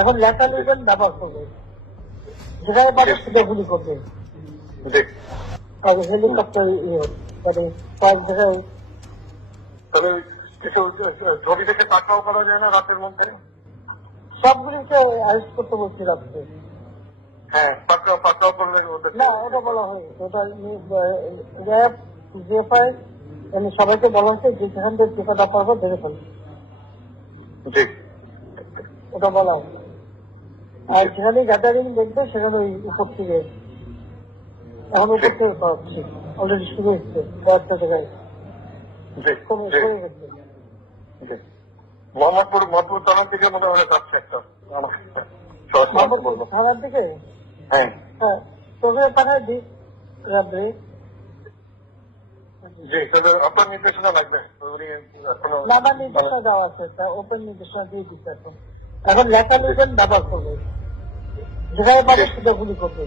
এখন লেখা লিখবেন ব্যবহার করবে, যেখানে পারে সেটা গুলি করবে। হেলিকপ্টার মানে কয়েক জায়গায় তাহলে কিছু ছবি থেকে টাকাও করা যায় না রাতের মধ্যে? সবগুলিকে অ্যারেস্ট করতে বলছি রাখতে। হ্যাঁ, পাকড়াও করলে না, ওটা বলা হয়নি। ওটা র্যাব জিএফআই সবাইকে বলা হচ্ছে যে যেখান থেকে টিকাটা পারবো দেখে ফেলবে, ওটা বলা হয়। আর যেখানে গ্যাদারিং দেখবে সেখানে ওই উপর থেকে, এখন উপর থেকে পাচ্ছি অলরেডি শুরু হচ্ছে কয়েকটা জায়গায় কমে গেছে। মোহাম্মদপুর থানার দিকে মনে হয় যাচ্ছে একটা থানার দিকে। হ্যাঁ হ্যাঁ, তোকে পাঠায় দিই রাত্রে। জি, আপনার নির্দেশনা লাগবে? না, আমার নির্দেশনা দেওয়া আছে, ওপেন নির্দেশনা দিয়ে দিচ্ছে। এখন লেখা লিখবেন ব্যবহার করবে, যেখানে পারে সেটা গুলি করবে।